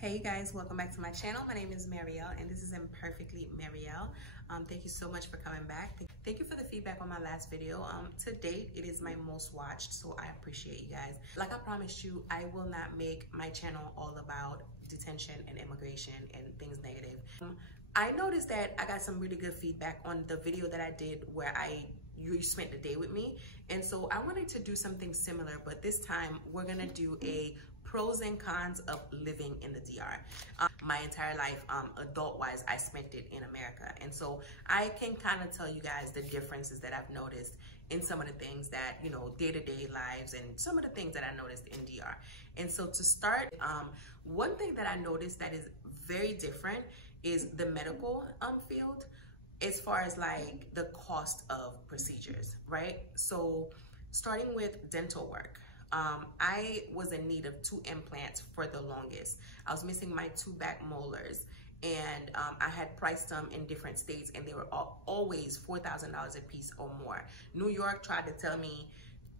Hey guys, welcome back to my channel. My name is Marielle and this is Imperfectly Marielle. Thank you so much for coming back. Thank you for the feedback on my last video. To date, it is my most watched, so I appreciate you guys. Like I promised you, I will not make my channel all about detention and immigration and things negative. I noticed that I got some really good feedback on the video that I did where you spent the day with me, and so I wanted to do something similar, but this time we're gonna do a pros and cons of living in the DR. My entire life, adult-wise, I spent it in America, and so I can kind of tell you guys the differences that I've noticed in some of the things that, you know, day-to-day lives and some of the things that I noticed in DR. And so to start, one thing that I noticed that is very different is the medical field, as far as like the cost of procedures, right? So starting with dental work, I was in need of 2 implants for the longest. I was missing my 2 back molars, and I had priced them in different states, and they were always $4,000 a piece or more. New York tried to tell me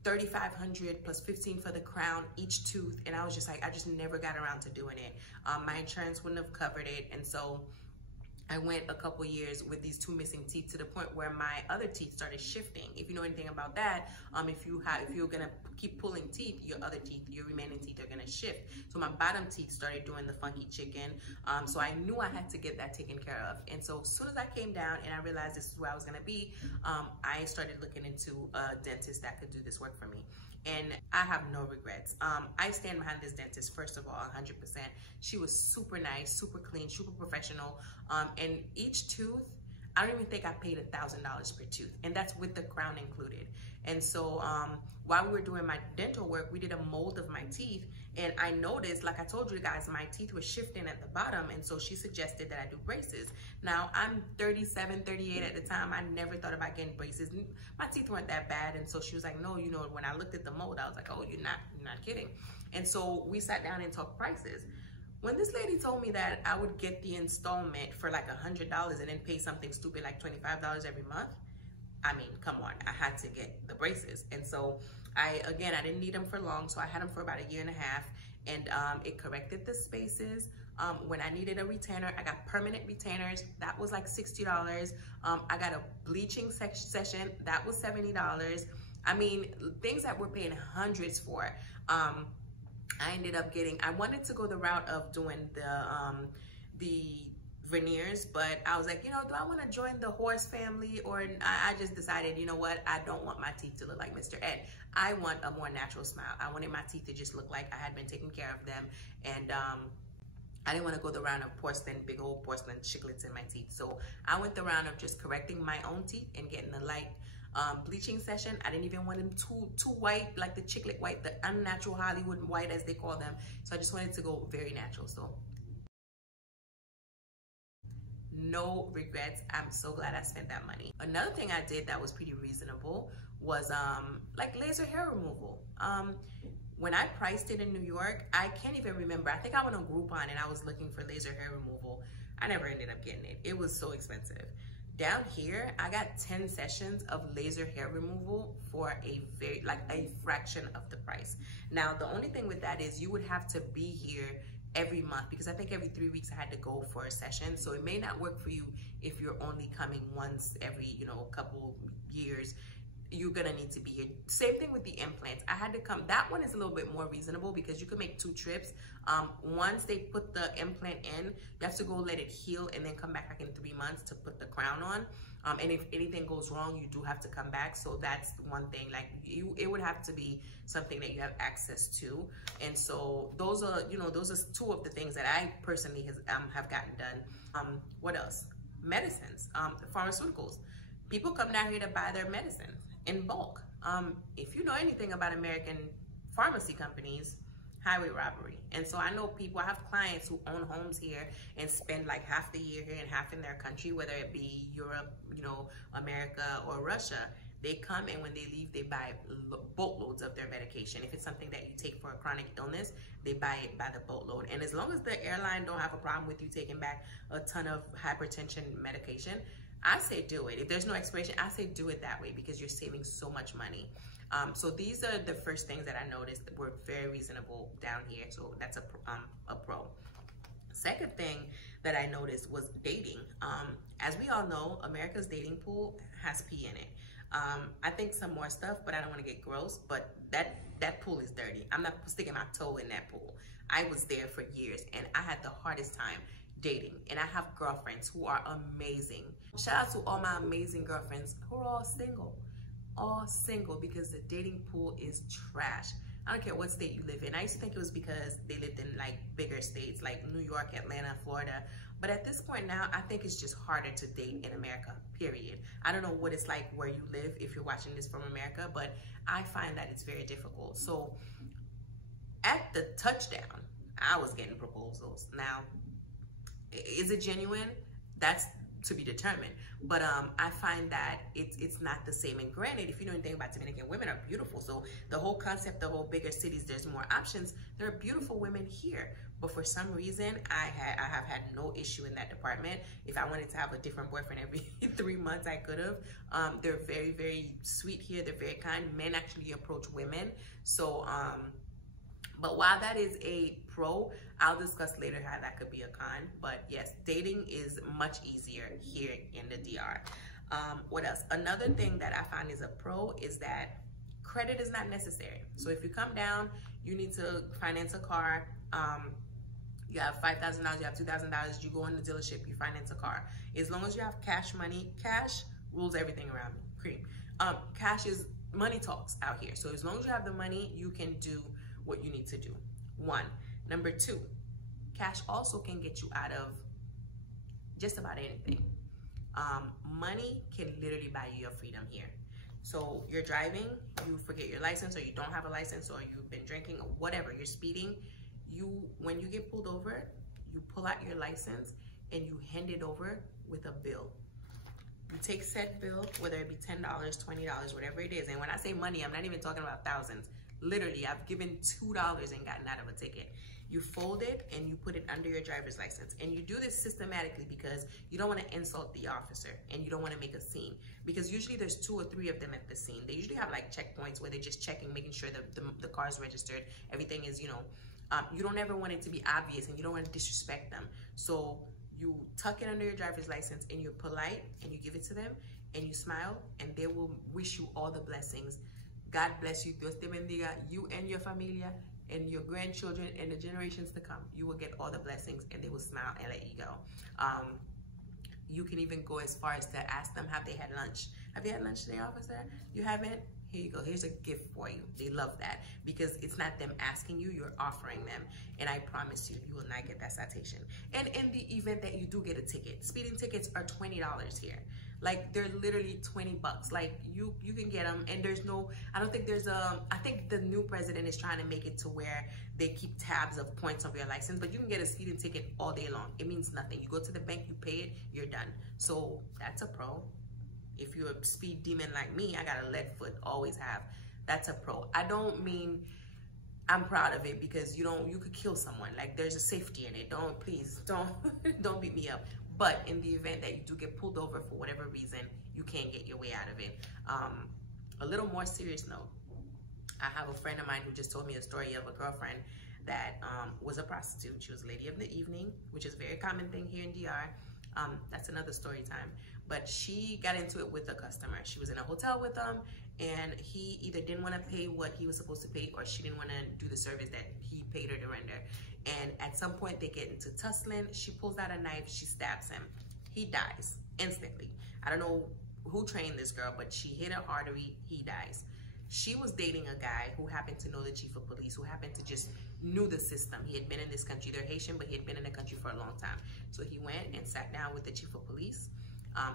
$3,500 plus $1,500 for the crown, each tooth, and I was just like, I just never got around to doing it. My insurance wouldn't have covered it, and so I went a couple years with these 2 missing teeth to the point where my other teeth started shifting. If you know anything about that, if you're gonna keep pulling teeth, your remaining teeth are gonna shift. So my bottom teeth started doing the funky chicken. So I knew I had to get that taken care of. And so as soon as I came down and I realized this is where I was gonna be, I started looking into a dentist that could do this work for me. And I have no regrets. I stand behind this dentist, first of all, 100%. She was super nice, super clean, super professional. And each tooth, I don't even think I paid $1,000 per tooth, and that's with the crown included. And so while we were doing my dental work, we did a mold of my teeth, and I noticed, like I told you guys, my teeth were shifting at the bottom, and so she suggested that I do braces. Now, I'm 37, 38 at the time. I never thought about getting braces. My teeth weren't that bad, and so she was like, no, you know, when I looked at the mold, I was like, oh, you're not kidding. And so we sat down and talked prices. When this lady told me that I would get the installment for like $100 and then pay something stupid like $25 every month, I mean, come on, I had to get the braces. And so I didn't need them for long, so I had them for about 1.5 years, and it corrected the spaces. When I needed a retainer, I got permanent retainers. That was like $60. I got a bleaching session. That was $70. I mean, things that we're paying hundreds for. I ended up I wanted to go the route of doing the veneers, but I was like, you know, do I want to join the horse family? Or I just decided, you know what, I don't want my teeth to look like Mr. Ed. I want a more natural smile. I wanted my teeth to just look like I had been taking care of them. And I didn't want to go the round of porcelain, big old porcelain chiclets in my teeth. So I went the round of just correcting my own teeth and getting the light bleaching session. I didn't even want them too white, like the chiclet white, the unnatural Hollywood white as they call them. So I just wanted to go very natural. So no regrets. I'm so glad I spent that money. Another thing I did that was pretty reasonable was like laser hair removal. When I priced it in New York, I can't even remember. I think I went on Groupon and I was looking for laser hair removal. I never ended up getting it. It was so expensive. Down here, I got 10 sessions of laser hair removal for a fraction of the price. Now, the only thing with that is you would have to be here every month, because I think every 3 weeks I had to go for a session. So it may not work for you if you're only coming once every, you know, couple years. You're gonna need to be here. Same thing with the implants. I had to come. That one is a little bit more reasonable because you can make 2 trips. Once they put the implant in, you have to go let it heal and then come back like in 3 months to put the crown on. And if anything goes wrong, you do have to come back. So that's one thing. Like it would have to be something that you have access to. And so those are, you know, those are 2 of the things that I personally have gotten done. What else? Medicines, pharmaceuticals. People come down here to buy their medicine in bulk. If you know anything about American pharmacy companies, highway robbery. And so I know people, I have clients who own homes here and spend like half the year here and half in their country, whether it be Europe, you know, America or Russia. They come, and when they leave, they buy boatloads of their medication. If it's something that you take for a chronic illness, they buy it by the boatload. And as long as the airline don't have a problem with you taking back a ton of hypertension medication, I say do it. If there's no expiration, I say do it that way because you're saving so much money. So these are the first things that I noticed that were very reasonable down here. So that's a pro. Second thing that I noticed was dating. As we all know, America's dating pool has pee in it. I think some more stuff, but I don't want to get gross, but that pool is dirty. I'm not sticking my toe in that pool. I was there for years and I had the hardest time dating, and I have girlfriends who are amazing. Shout out to all my amazing girlfriends who are all single because the dating pool is trash. I don't care what state you live in. I used to think it was because they lived in like bigger states like New York, Atlanta, Florida. But at this point now, I think it's just harder to date in America, period. I don't know what it's like where you live if you're watching this from America, but I find that it's very difficult. So at the touchdown, I was getting proposals. Now, is it genuine? That's to be determined. But I find that it's not the same. And granted, if you know anything about Dominican, women are beautiful. So the whole concept of bigger cities, there's more options. There are beautiful women here. But for some reason, I have had no issue in that department. If I wanted to have a different boyfriend every 3 months, I could have. They're very, very sweet here. They're very kind. Men actually approach women. So, but while that is a pro, I'll discuss later how that could be a con. But yes, dating is much easier here in the DR. What else? Another thing that I find is a pro is that credit is not necessary. So if you come down, you need to finance a car. You have $5,000, you have $2,000, you go in the dealership, you finance a car. As long as you have cash money, cash rules everything around me. Cream. Cash is, money talks out here. So as long as you have the money, you can do what you need to do. One. Number two, cash also can get you out of just about anything. Money can literally buy you your freedom here. So you're driving, you forget your license, or you don't have a license, or you've been drinking, or whatever, you're speeding. When you get pulled over, you pull out your license and you hand it over with a bill. You take said bill, whether it be $10, $20, whatever it is. And when I say money, I'm not even talking about thousands. Literally, I've given $2 and gotten out of a ticket. You fold it and you put it under your driver's license. And you do this systematically because you don't want to insult the officer and you don't want to make a scene. Because usually there's 2 or 3 of them at the scene. They usually have like checkpoints where they're just checking, making sure that the car is registered. Everything is, you don't ever want it to be obvious and you don't want to disrespect them. So you tuck it under your driver's license and you're polite and you give it to them and you smile and they will wish you all the blessings. God bless you, Dios te bendiga, you and your familia and your grandchildren and the generations to come. You will get all the blessings and they will smile and let you go. You can even go as far as to ask them, have they had lunch? Have you had lunch today, officer? You haven't? Here you go. Here's a gift for you. They love that because it's not them asking you, you're offering them. And I promise you, you will not get that citation. And in the event that you do get a ticket, speeding tickets are $20 here. Like they're literally 20 bucks. Like you can get them and there's no, I don't think there's I think the new president is trying to make it to where they keep tabs of points of your license, but you can get a speeding ticket all day long. It means nothing. You go to the bank, you pay it, you're done. So that's a pro. If you're a speed demon like me, I got a lead foot, always have. That's a pro. I don't mean I'm proud of it because you could kill someone. Like there's a safety in it. Please don't beat me up. But in the event that you do get pulled over for whatever reason, you can't get your way out of it. A little more serious note. I have a friend of mine who just told me a story of a girlfriend that was a prostitute. She was a lady of the evening, which is a very common thing here in DR. That's another story time. But she got into it with a customer. She was in a hotel with them, and he either didn't want to pay what he was supposed to pay, or she didn't want to do the service that he paid her to render. And at some point, they get into tussling. She pulls out a knife. She stabs him. He dies instantly. I don't know who trained this girl, but she hit an artery. He dies. She was dating a guy who happened to know the chief of police, who happened to just knew the system. He had been in this country. They're Haitian, but he had been in the country for a long time. So he went and sat down with the chief of police.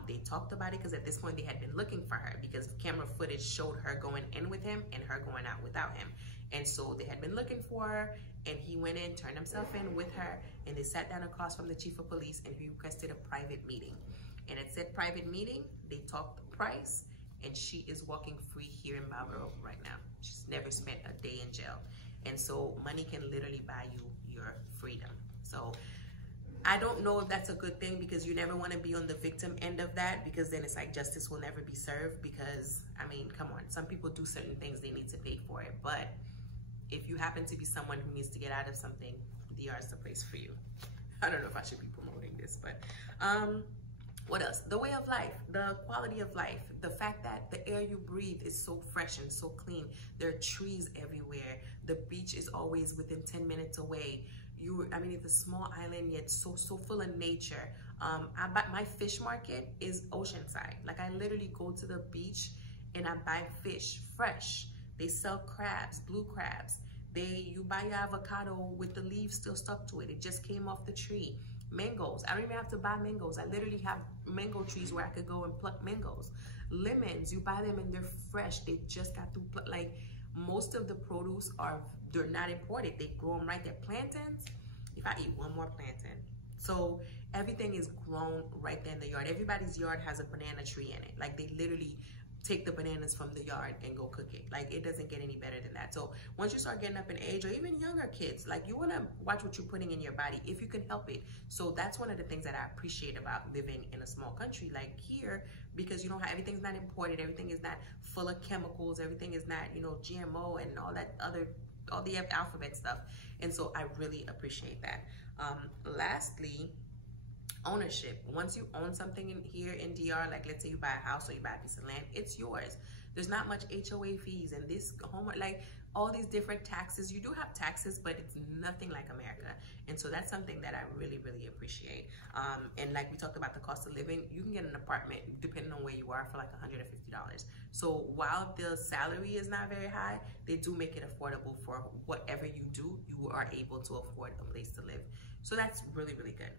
They talked about it because at this point they had been looking for her because camera footage showed her going in with him and her going out without him. And so they had been looking for her, and he went in, turned himself in with her, and they sat down across from the chief of police and he requested a private meeting. And at said private meeting, they talked the price, and she is walking free here in Barbaro right now. She's never spent a day in jail. And so money can literally buy you your freedom. So I don't know if that's a good thing because you never want to be on the victim end of that, because then it's like justice will never be served because, I mean, come on, some people do certain things, they need to pay for it. But if you happen to be someone who needs to get out of something, DR is the place for you. I don't know if I should be promoting this, but what else? The way of life, the quality of life, the fact that the air you breathe is so fresh and so clean. There are trees everywhere. The beach is always within 10 minutes away. I mean, it's a small island yet so full of nature. My fish market is oceanside. Like, I literally go to the beach and I buy fish fresh. They sell crabs, blue crabs. You buy your avocado with the leaves still stuck to it. It just came off the tree. Mangoes. I don't even have to buy mangoes. I literally have mango trees where I could go and pluck mangoes. Lemons, you buy them and they're fresh. They just got through like, most of the produce they're not imported. They grow them right there. Plantains, if I eat one more plantain. So everything is grown right there in the yard. Everybody's yard has a banana tree in it. Like, they literally take the bananas from the yard and go cook it. Like, it doesn't get any better than that. So once you start getting up in age, or even younger kids, like, you want to watch what you're putting in your body if you can help it. So that's one of the things that I appreciate about living in a small country like here, because you don't have, everything's not imported, everything is not full of chemicals, everything is not, you know, GMO and all the alphabet stuff. And so I really appreciate that. Lastly, ownership. Once you own something here in DR, like let's say you buy a house or you buy a piece of land, it's yours. There's not much HOA fees and this home, like all these different taxes. You do have taxes, but it's nothing like America. And so that's something that I really, really appreciate. And like we talked about the cost of living, you can get an apartment depending on where you are for like $150. So while the salary is not very high, they do make it affordable for whatever you do, you are able to afford a place to live. So that's really, really good.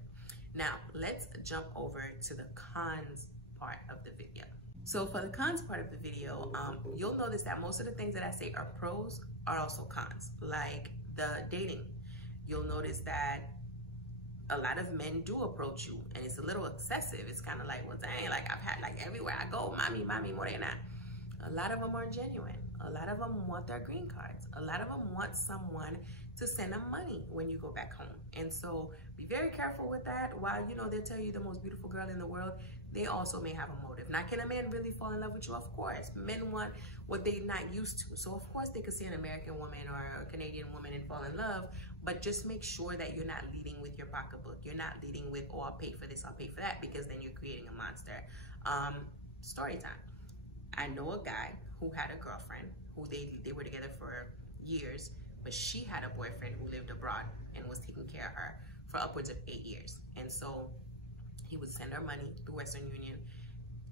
Now, let's jump over to the cons part of the video. So for the cons part of the video, you'll notice that most of the things that I say are pros are also cons. Like the dating, you'll notice that a lot of men do approach you and it's a little excessive. It's kind of like, well, dang, like I've had like everywhere I go, mommy, morena. A lot of them are genuine. A lot of them want their green cards. A lot of them want someone to send them money when you go back home. And so be very careful with that. While, you know, they tell you the most beautiful girl in the world, they also may have a motive. Now, can a man really fall in love with you? Of course. Men want what they're not used to. So of course they could see an American woman or a Canadian woman and fall in love, but just make sure that you're not leading with your pocketbook. You're not leading with, oh, I'll pay for this, I'll pay for that, because then you're creating a monster. Story time. I know a guy who had a girlfriend who they were together for years, but she had a boyfriend who lived abroad and was taking care of her for upwards of 8 years. And so he would send her money through Western Union,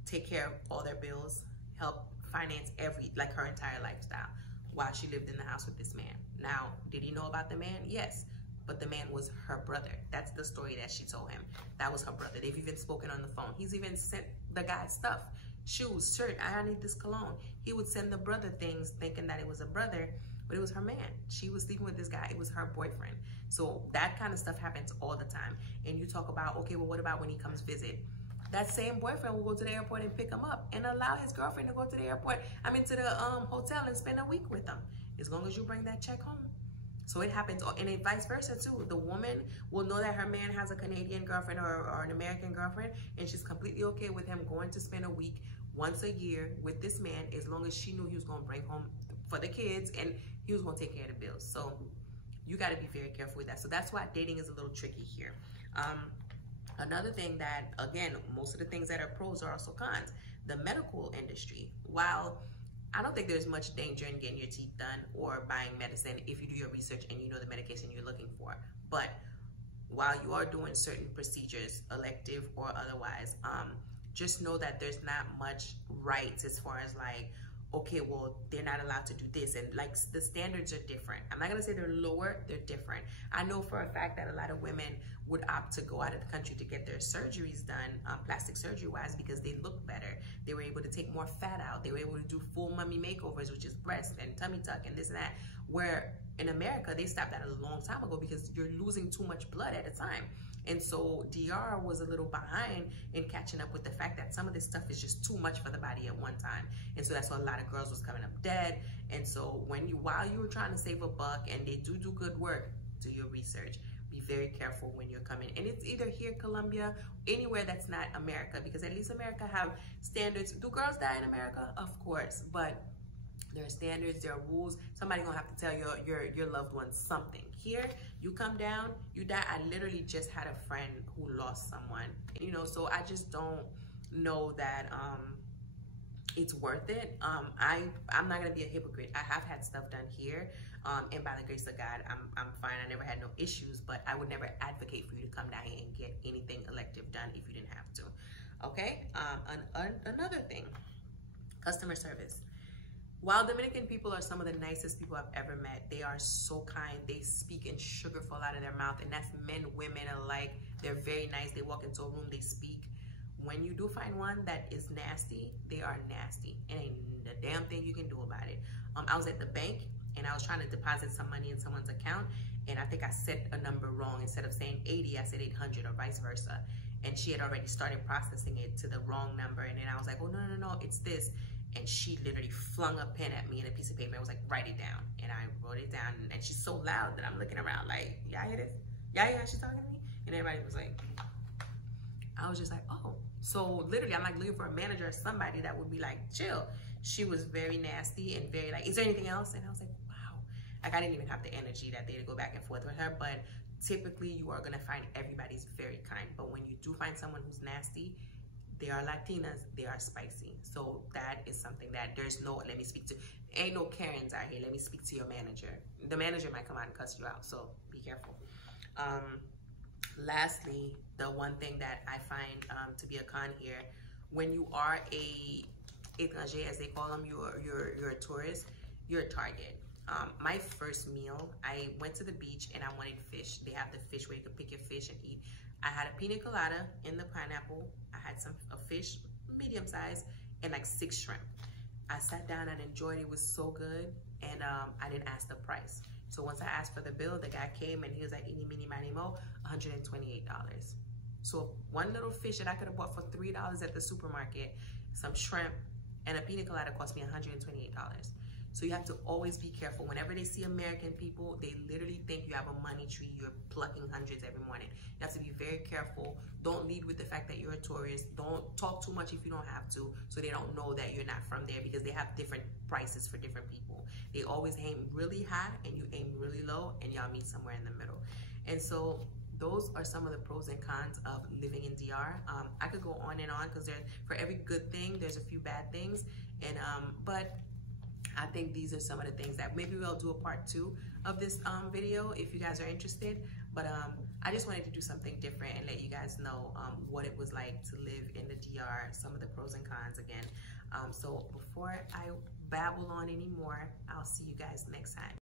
take care of all their bills, help finance like her entire lifestyle while she lived in the house with this man. Now, did he know about the man? Yes, but the man was her brother. That's the story that she told him. That was her brother. They've even spoken on the phone. He's even sent the guy stuff. Shoes, shirt, I need this cologne. He would send the brother things thinking that it was a brother, but it was her man. She was sleeping with this guy. It was her boyfriend. So that kind of stuff happens all the time. And you talk about, okay, well, what about when he comes visit? That same boyfriend will go to the airport and pick him up and allow his girlfriend to go to the airport, to the hotel and spend a week with him, as long as you bring that check home. So it happens, and it vice versa too. The woman will know that her man has a Canadian girlfriend or an American girlfriend, and she's completely okay with him going to spend a week once a year with this man, as long as she knew he was going to bring home for the kids and he was going to take care of the bills. So you got to be very careful with that. So that's why dating is a little tricky here. Another thing that, again, most of the things that are pros are also cons. The medical industry, while I don't think there's much danger in getting your teeth done or buying medicine if you do your research and you know the medication you're looking for. But while you are doing certain procedures, elective or otherwise, just know that there's not much rights as far as like, okay, well, they're not allowed to do this. And like the standards are different. I'm not gonna say they're lower, they're different. I know for a fact that a lot of women would opt to go out of the country to get their surgeries done, plastic surgery wise, because they look better. They were able to take more fat out. They were able to do full mummy makeovers, which is breast and tummy tuck and this and that. Where in America, they stopped that a long time ago because you're losing too much blood at a time. And so DR was a little behind in catching up with the fact that some of this stuff is just too much for the body at one time. And so that's why a lot of girls was coming up dead. And so while you were trying to save a buck, and they do good work, do your research. Be very careful when you're coming. And it's either here, Colombia, anywhere that's not America, because at least America have standards. Do girls die in America? Of course. But There are standards, there are rules. Somebody gonna have to tell your loved one something. Here, you come down, you die. I literally just had a friend who lost someone, you know, so I just don't know that it's worth it. I'm not gonna be a hypocrite. I have had stuff done here, and by the grace of God, I'm fine. I never had no issues, but I would never advocate for you to come down here and get anything elective done if you didn't have to. Okay. Another thing, customer service. While Dominican people are some of the nicest people I've ever met, they are so kind. They speak and sugar fall out of their mouth, and that's men, women alike. They're very nice. They walk into a room, they speak. When you do find one that is nasty, they are nasty. And ain't a damn thing you can do about it. I was at the bank, and I was trying to deposit some money in someone's account, and I think I said a number wrong. Instead of saying 80, I said 800 or vice versa. And she had already started processing it to the wrong number, and then I was like, oh, no, it's this. And she literally flung a pen at me and a piece of paper. I was like, write it down. And I wrote it down. And she's so loud that I'm looking around like, y'all hear this? Yeah, she's talking to me. And everybody was like, I was just like, oh. So literally, I'm like looking for a manager or somebody that would be like, chill. She was very nasty and very like, is there anything else? And I was like, wow. Like, I didn't even have the energy that day to go back and forth with her. But typically, you are going to find everybody's very kind. But when you do find someone who's nasty, they are Latinas, they are spicy. So that is something that there's no, let me speak to, ain't no Karens out here. Let me speak to your manager. The manager might come out and cuss you out, so be careful. Lastly, the one thing that I find to be a con here, when you are a étranger, as they call them, you're a tourist, you're a target. My first meal, I went to the beach and I wanted fish. They have the fish where you can pick your fish and eat. I had a pina colada in the pineapple. I had a fish, medium size, and like 6 shrimp. I sat down and enjoyed it. It was so good, and I didn't ask the price. So once I asked for the bill, the guy came and he was like, "Eeny, meeny, miny, mo," $128. So one little fish that I could have bought for $3 at the supermarket, some shrimp, and a pina colada cost me $128. So you have to always be careful. Whenever they see American people, they literally think you have a money tree. You're plucking hundreds every morning. You have to be very careful. Don't lead with the fact that you're a tourist. Don't talk too much if you don't have to, so they don't know that you're not from there, because they have different prices for different people. They always aim really high and you aim really low, and y'all meet somewhere in the middle. And so those are some of the pros and cons of living in DR. I could go on and on, because for every good thing, there's a few bad things. And but I think these are some of the things that maybe we'll do a part 2 of this video if you guys are interested. But I just wanted to do something different and let you guys know what it was like to live in the DR, some of the pros and cons again. So before I babble on anymore, I'll see you guys next time.